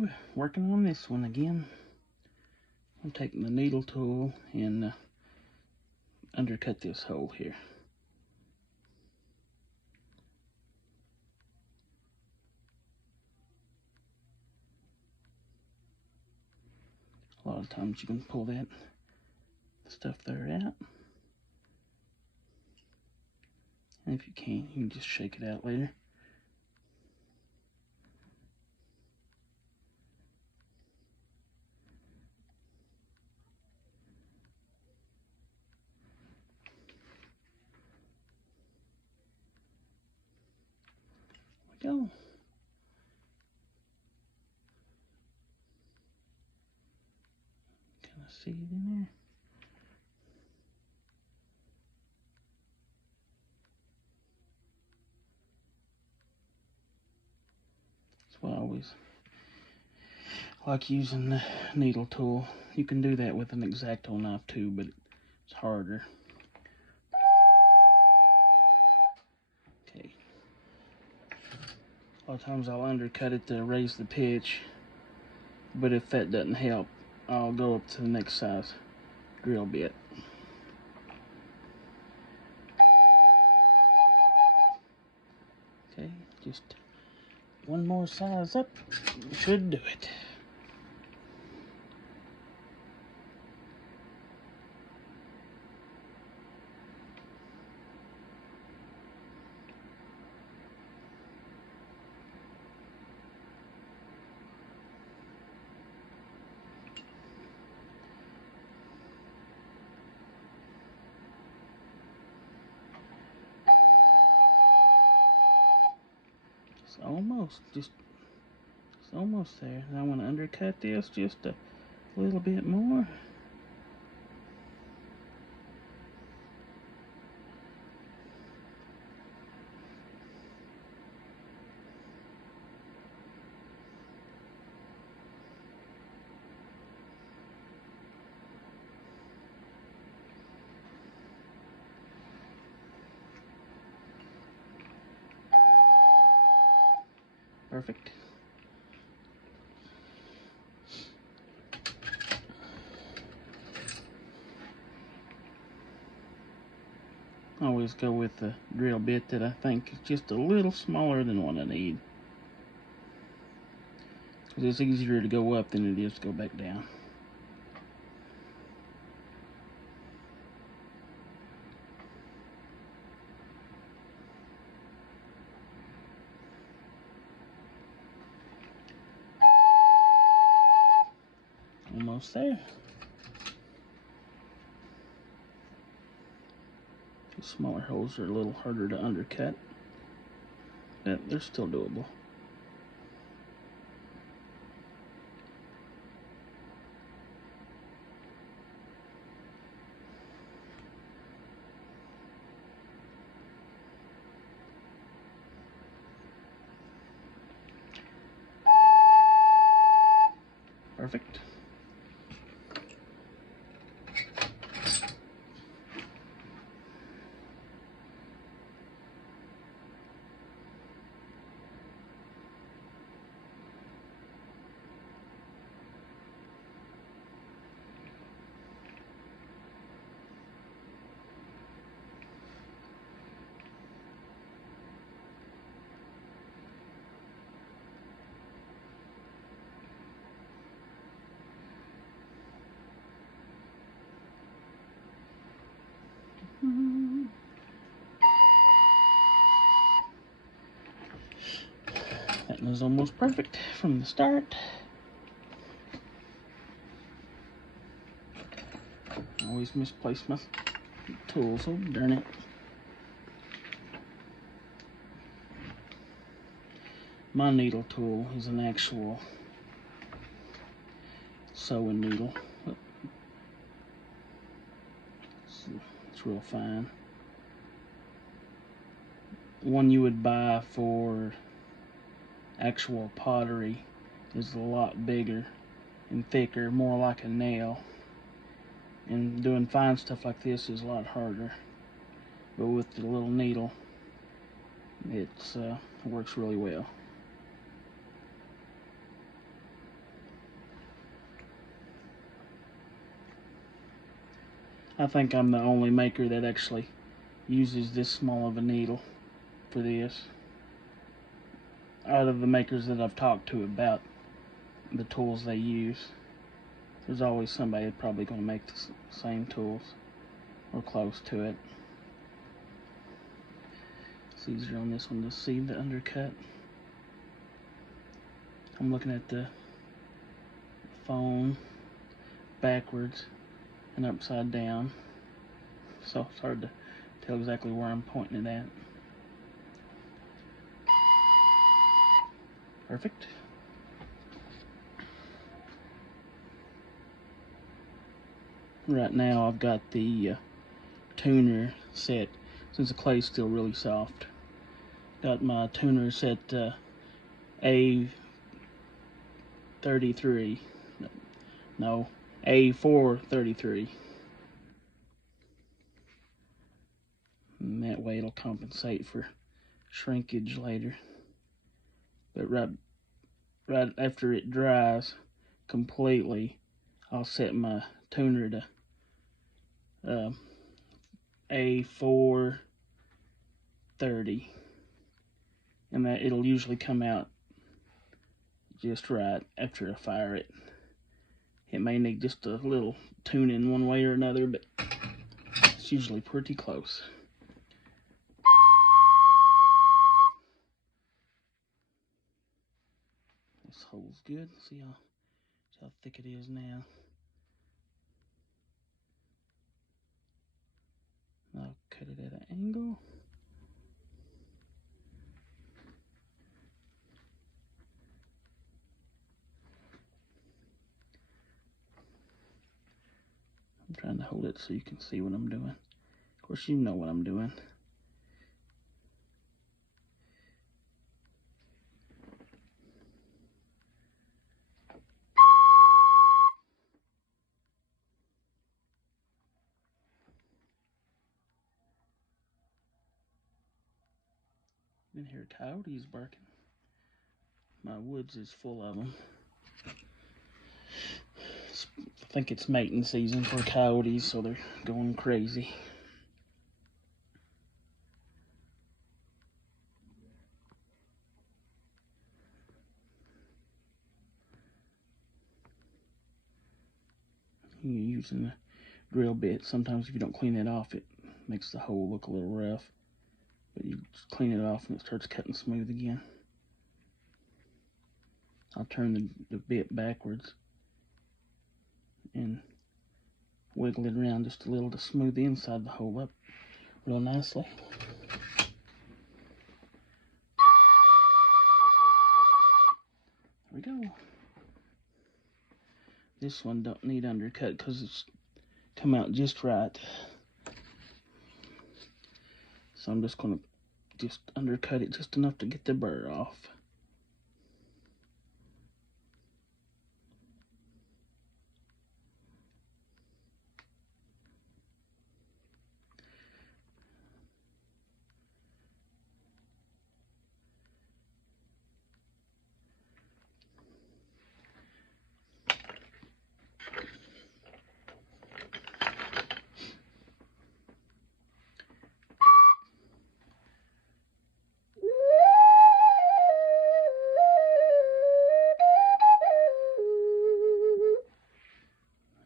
to working on this one again. I'm taking the needle tool and undercut this hole here. A lot of times you can pull that stuff there out. And if you can't, you can just shake it out later. There we go. Can I see it in there? That's why I always like using the needle tool. You can do that with an X-Acto knife too, but it's harder. Okay. A lot of times I'll undercut it to raise the pitch, but if that doesn't help, I'll go up to the next size drill bit. Okay, just one more size up should do it. It's almost there. And I want to undercut this just a little bit more. Perfect. I always go with the drill bit that I think is just a little smaller than what I need. Because it's easier to go up than it is to go back down. Almost there. The smaller holes are a little harder to undercut, but they're still doable. Perfect. That was almost perfect from the start. I always misplace my tools, oh darn it. My needle tool is an actual sewing needle. It's real fine. One you would buy for actual pottery is a lot bigger and thicker, more like a nail. And doing fine stuff like this is a lot harder. But with the little needle, it works really well. I think I'm the only maker that actually uses this small of a needle for this. Out of the makers that I've talked to about the tools they use, there's always somebody that's probably going to make the same tools or close to it. It's easier on this one to see the undercut. I'm looking at the phone backwards and upside down, so it's hard to tell exactly where I'm pointing it at. Perfect. Right now I've got the tuner set, since the clay's still really soft. Got my tuner set A33. No, A433. And that way it'll compensate for shrinkage later. But right after it dries completely, I'll set my tuner to A430, and that it'll usually come out just right after I fire it. It may need just a little tuning one way or another, but it's usually pretty close. This hole's good. See how thick it is now. I'll cut it at an angle. I'm trying to hold it so you can see what I'm doing. Of course, you know what I'm doing. You can hear coyotes barking. My woods is full of them. I think it's mating season for coyotes, so they're going crazy. You're using the drill bit. Sometimes if you don't clean it off, it makes the hole look a little rough. But you just clean it off and it starts cutting smooth again. I'll turn the bit backwards and wiggle it around just a little to smooth the inside of the hole up real nicely. There we go. This one don't need undercut because it's come out just right. So I'm just going to just undercut it just enough to get the burr off.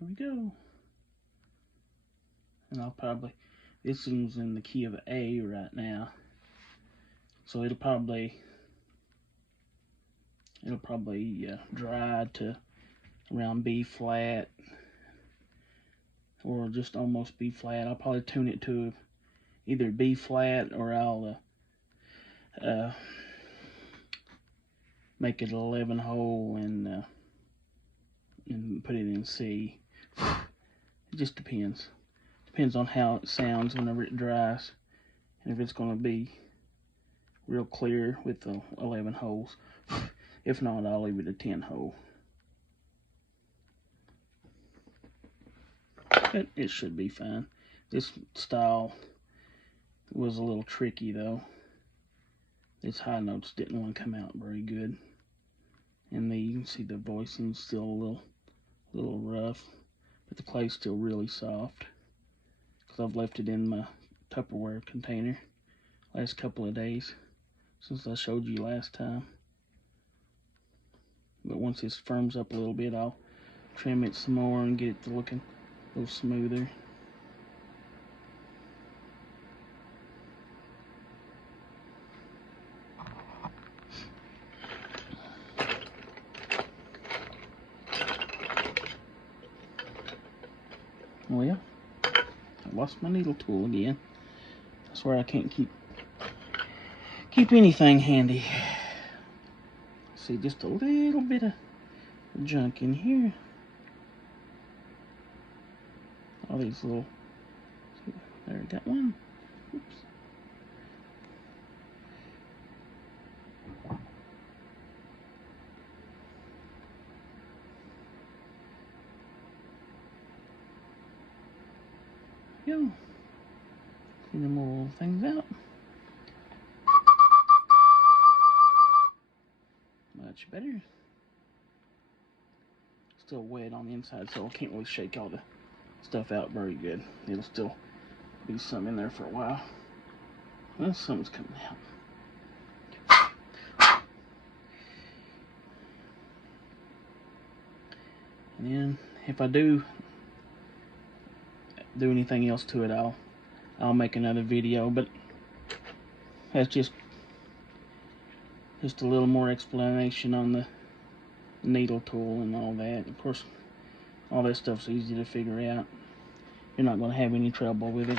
There we go. And I'll probably, this one's in the key of A right now, so it'll probably dry to around B flat or just almost B flat. I'll probably tune it to either B flat or I'll make it an 11 hole and put it in C. It just depends. Depends on how it sounds whenever it dries, and if it's going to be real clear with the 11 holes. If not, I'll leave it a 10 hole. But it should be fine. This style was a little tricky though. Its high notes didn't want to come out very good. And you can see the voicing's still a little rough, but the clay's still really soft. because I've left it in my Tupperware container last couple of days since I showed you last time. But once this firms up a little bit, I'll trim it some more and get it to looking a little smoother. Well, I lost my needle tool again. I swear I can't keep anything handy. See, just a little bit of junk in here. All these little, there, I got one. Oops. Go. Clean them little things out. Much better. Still wet on the inside, so I can't really shake all the stuff out very good. It'll still be some in there for a while. Well, something's coming out. And then if I do anything else to it, I'll make another video, but that's just a little more explanation on the needle tool and all that. Of course, all that stuff's easy to figure out. You're not going to have any trouble with it.